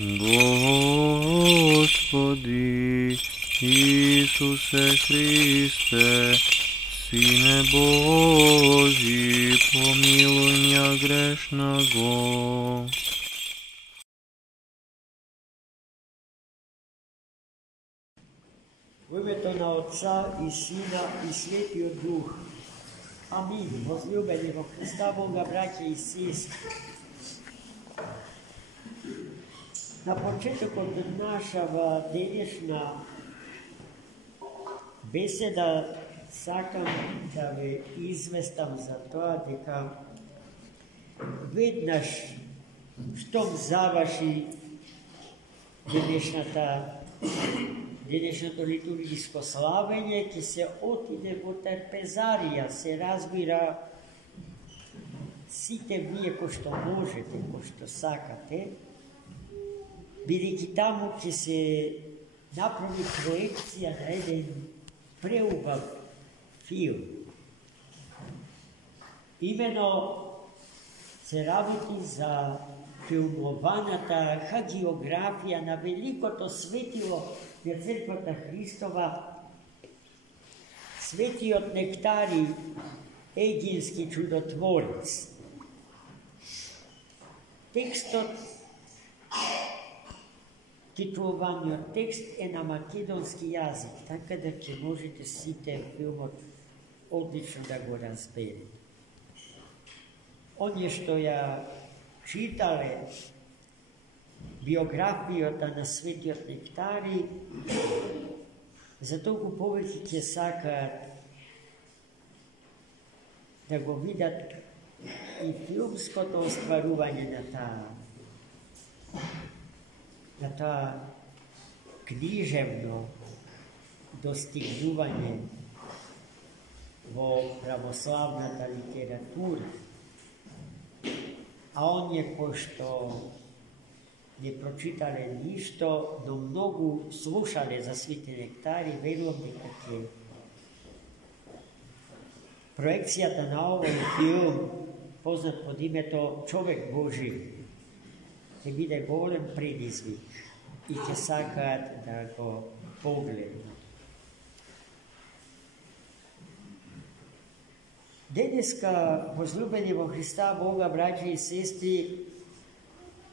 Господи Ісусе Христе, Сине Божий, помилуй меня грешного. В ім'я на Отця і Сина і Святого Духа. Амінь. Возлюблені во Христа Бога, браття і сестри. На почеток от нашего денешна беседа сакам да ви известам за тоа дека веднаш штом заврши денешното литургиско славење, ќе се отиде во трпезарија, се разбира сите вие кои што можете, кои што сакате, бидејќи таму ќе се направи проекција на еден преубав филм. Имено се работи за филмованата хагиографија на великото светило на Црквата Христова, светиот Нектари, Егински чудотворец. Текстот, титулуваниот текст е на македонски јазик, така да ќе можете сите филмот одлично да го разберете. Оние што ја читале биографијата на светиот Нектари, за толку повеќе ќе сакаат да го видат и филмското остварување на тоа книжевно достигнување во православната литература. А оние кои што не прочитале ништо, но многу слушале за Свети Нектари, верувам дека ќе проекцијата на овој филм, познат под името Човек Божи, ќе биде голем предизвик и ќе сакаат да го погледнат. Денеска, возлюбени во Христа Бога, браќа и сестри,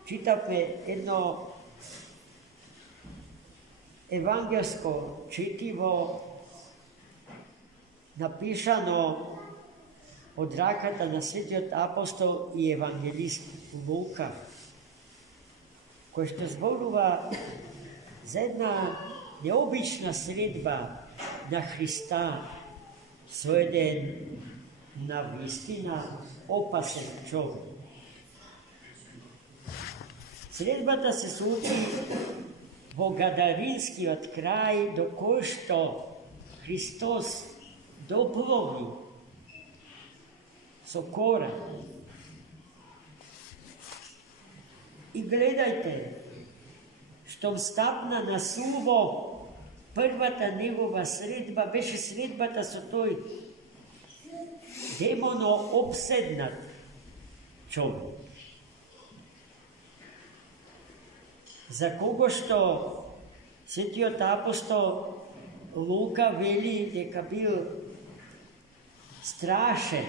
читавме едно евангелско четиво, напишано од раката на светиот апостол и евангелист Лука, кој што зборува за една необична средба на Христа со еден навистина опасен човек. Средбата се случи во Гадаринскиот крај, до кој што Христос доплови со кораб. И гледајте, што стапна на суво, првата негова средба беше средбата со тој демоно обседнат човек, за кого што светиот апостол Лука вели дека бил страшен,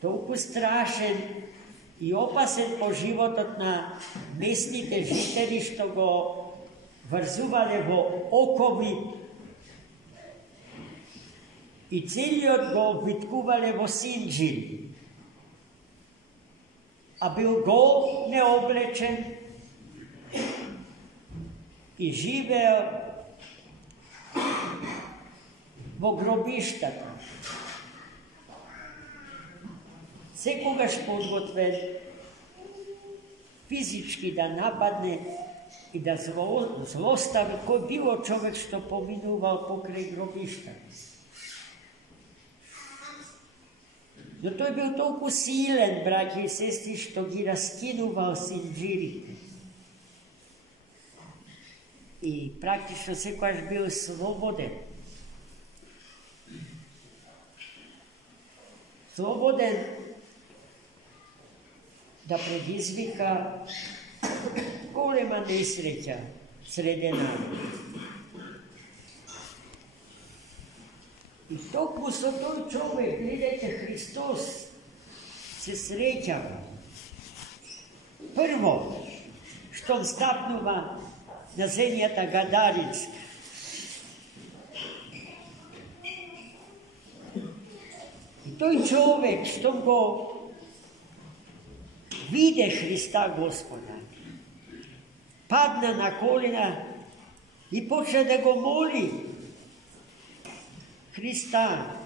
толку страшен и опасен по животот на местните жители, што го врзувале во окови и целиот го обвиткувале во синџири. А бил гол, необлечен и живеел во гробиштата. Секогаш подготвен физички да нападне и да злостави кој било човек што поминувал покрај гробишта. Но тој бил толку силен, браќи и сестри, што ги раскинувал синџирите. И практично секојаш бил слободен. Слободен да предизвика golema nesreća sredena. I dok mu se toj čovjek, gledajte, Hristos se srećava. Prvo, što stapnuva na zemljata Gadarička. I toj čovjek, što go vide Hrista Gospoda, padna na kolena i počne da go moli. Hrista,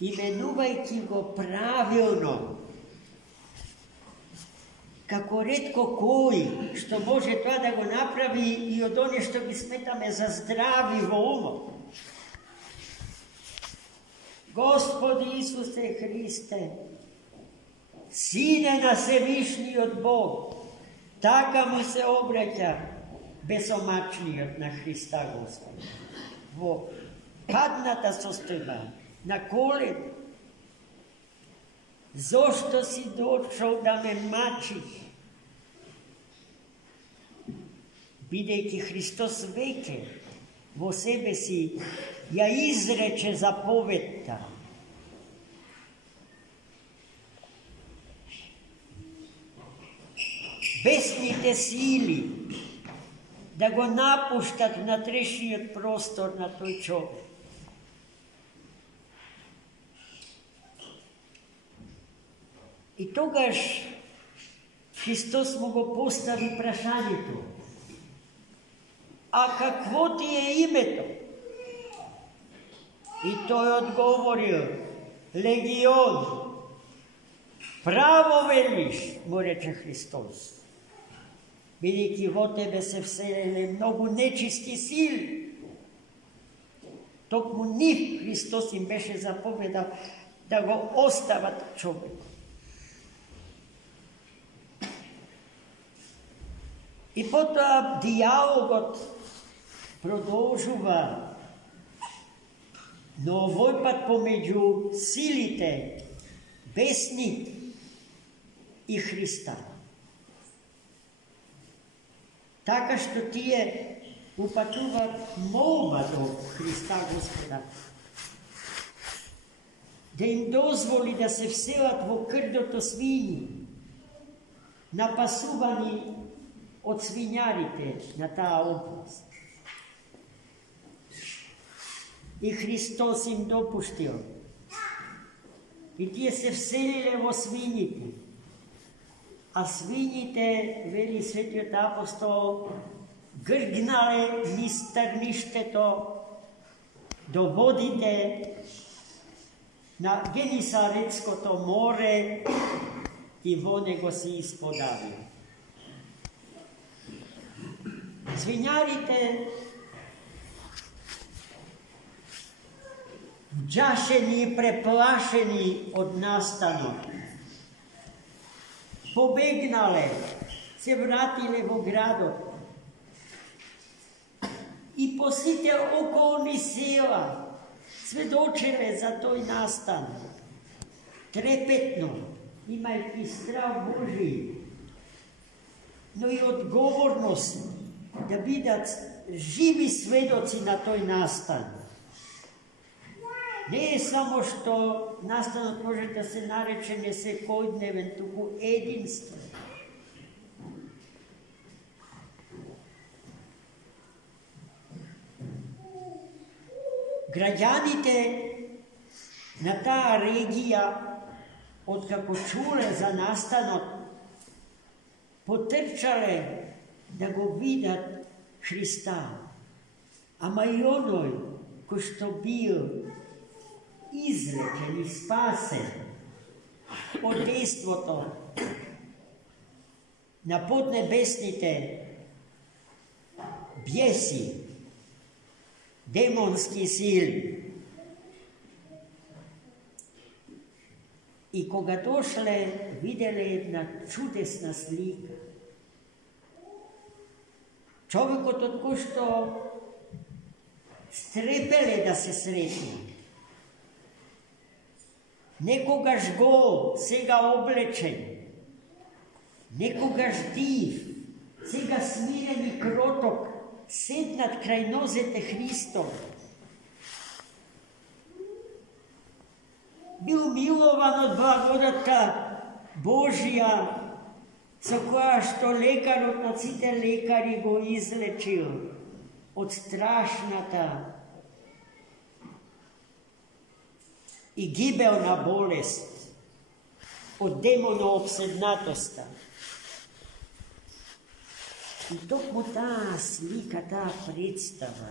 imenuvajte go pravilno, kako retko koji, što može to da go napravi i od one što bi smetame za zdravi umo. Gospodi Isuse Hriste, Sine na Sevišnji od Bog, taka mu se obraća besomačniji od na Hrista Gospoda. Vo padnata sostojba, na kolen. Zašto si došao da me mačiš? Videjki Hristos veke, vo sebe si ja izreče zapoveta. Besnite sili da go napuštat na trešnji prostor na toj čovjek. I togaž Hristos mu go postavi prašanje to. A kakvo ti je ime to? I to je odgovorio, Legion. Pravo veliš, mu reče Hristos. Vidiki, vo tebe se vselele mnogo nečisti sili. Tok mu ni Hristos im beše zapovedal da go ostavat čovjek. I potom dijalog продовжува, но овој пат помеѓу силите, бесник и Христа. Така што тие упатуваат молба до Христа Господа, да им дозволи да се вселат во крдото свињи, напасувани од свињарите на таа област. И Христос им допуштил. И тие се вселиле во свињите. А свињите, вели светиот апостол, гргнале низ трништето до водите на Генисаретското море и во него се исподавил. Свињарите вџашени и преплашени од настанот, побегнале, се вратиле во градот и по сите околни села сведочеле за тој настан. Трепетно, имајќи страх Божи, но и одговорност да бидат живи сведоци на тој настан. Не е само што настанот може да се нарече не секојдневен, туку единствен. Граѓаните на таа регија, откако чуле за настанот, потрчале да го видат Христа. Ама и оној кој што бил излечен и спасен од действото на поднебесните беси, демонски сили. И кога дошле, виделе една чудесна слика. Човекот од кој што стрепеле да се сретне. Некогаш гол, сега облечен, Некогаш див, сега смирен и кроток, седнат крај нозете Христов. Бил милован од благодата Божија, со која што лекарот од сите лекари го излечил од страшната и гибелна болест, од демонообседнатоста. И токму таа слика, таа представа,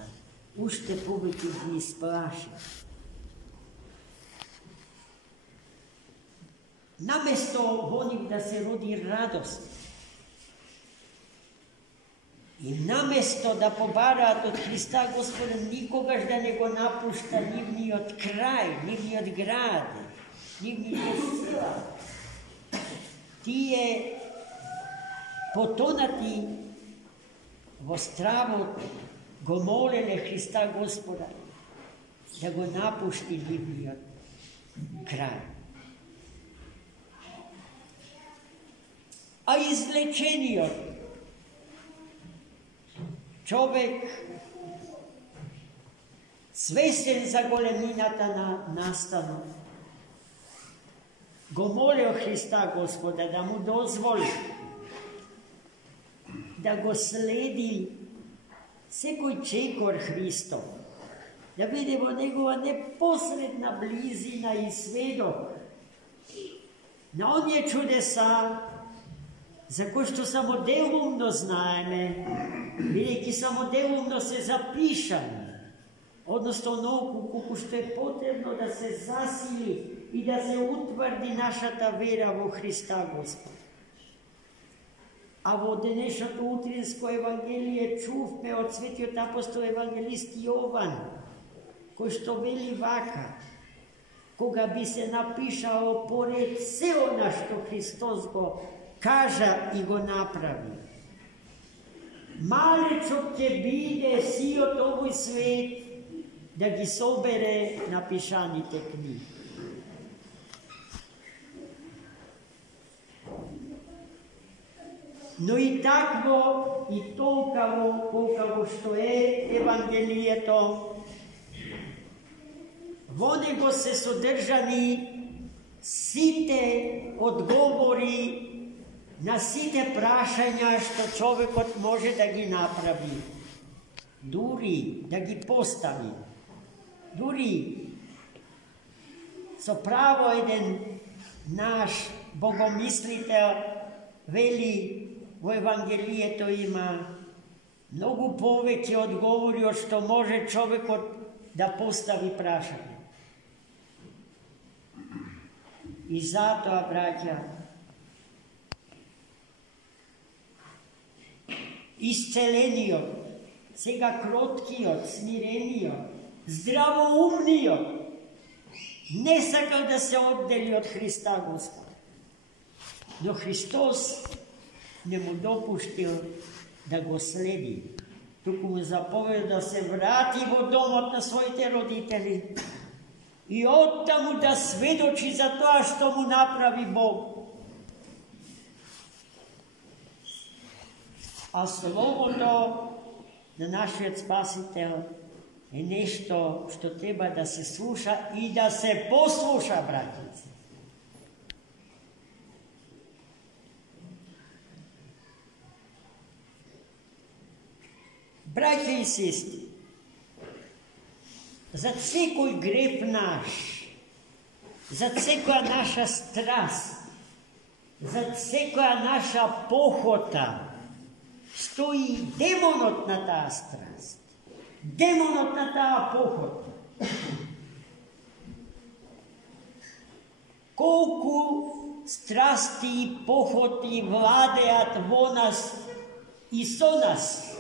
уште повеќе ги исплаши. Наместо во нив да се роди радост, и наместо да побараат од Христа Господа никогаш да не го напушта нивниот крај, нивниот град, нивниот села, тие потонати во стравот го молеле Христа Господа да го напушти нивниот крај. А излечениот човек, свесен за големината на настанот, го молил Христа Господа да му дозволи да го следи секој чекор Христов, да биде во негова непосредна близина и сведок на оние чудеса за кои што само делумно знаеме, бидејќи само делумно се запишани, односно оноку колку што е потребно да се засили и да се утврди нашата вера во Христа Господ. А во денешното утринско Евангелие чувме од светиот апостол евангелист Јован, кој што вели вака: кога би се напишало поред се она што Христос го кажа и го направи, малечок ќе биде сиот овој свет да ги собере напишаните книги. Но и такво, и толкаво, колкаво што е Евангелието, во него се содржани сите одговори на сите прашања што човекот може да ги направи, дури да ги постави. Дури со право еден наш богомислител вели во Евангелието има многу повеќе одговори од што може човекот да постави прашање. И затоа, браќа, исцелениот, сега кроткиот, смирениот, здравоумниот, не сакал да се оддели од Христа Господ. Но Христос не му допуштил да го следи, туку му заповеда да се врати во домот на своите родители и оттаму да сведочи за тоа што му направи Бог. А словото на нашиот Спасител е нешто што треба да се слуша и да се послуша, братици. Браќа и сестри, зад секој греф наш, зад секоја наша страст, зад секоја наша похота, стои демонот на таа страст, демонот на таа похота. Колку страсти и похоти владеат во нас и со нас,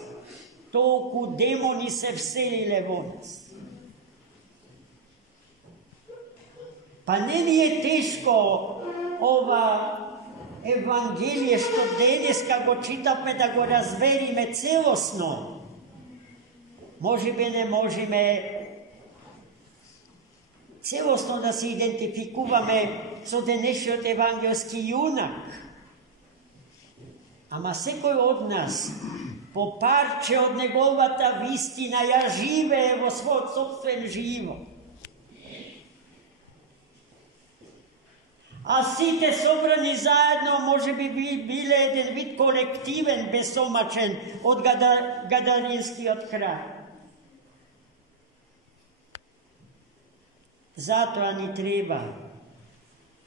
толку демони се вселиле во нас. Па не ни е тешко ова Евангелие што денеска го читавме да го развериме целосно. Можеби не можеме целосно да се идентификуваме со денешниот евангелски јунак. Ама секој од нас по парче од неговата вистина ја живее во својот собствен живот. А сите собрани заедно може би биле еден вид колективен бесомачен од Гадаринскиот крај. Затоа ни треба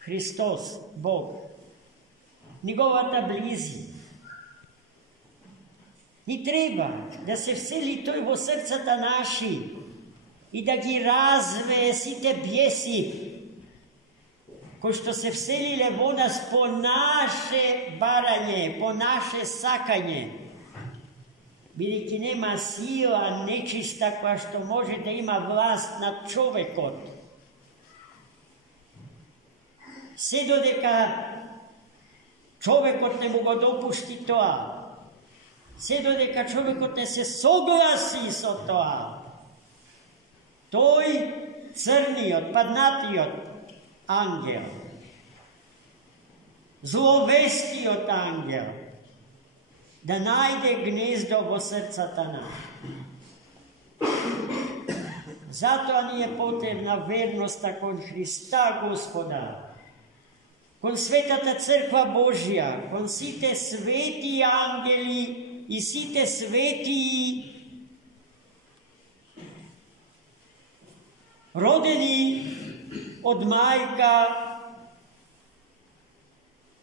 Христос, Бог, неговата близина. Ни треба да се всели тој во срцата наши и да ги развее сите беси кои што се вселиле во нас по наше барање, по наше сакање, бидејќи нема сила нечиста која што може да има власт над човекот. Се додека човекот не му го допушти тоа, се додека човекот не се согласи со тоа, тој црниот, паднатиот ангел, зловестиот ангел, да најде гнездо во срцата на. Затоа ни е потребна верноста кон Христа Господа, кон Светата Црква Божја, кон сите свети ангели и сите свети родени од мајка,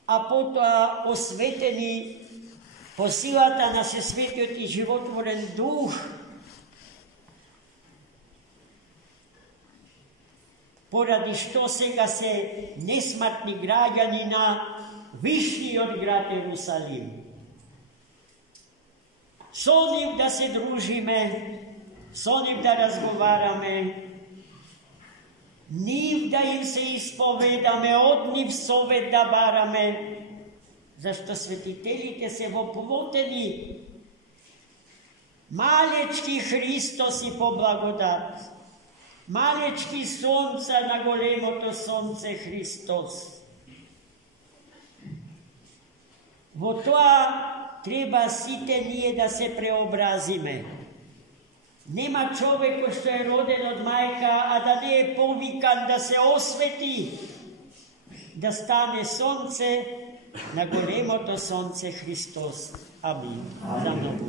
а потоа осветени по силата на Сесветиот и животворен Дух, поради што сега се несмртни граѓани на вишниот град Ерусалим. Со нив да се дружиме, со нив да разговараме, нив да им се исповедаме, од нив совет да бараме, зашто светителите се воплотени малечки Христоси по благодат, малечки сонца на големото сонце Христос. Во тоа треба сите ние да се преобразиме. Нема човек кој што е роден од мајка, а да не е повикан да се освети, да стане сонце на големото сонце Христос. Амин. За многу.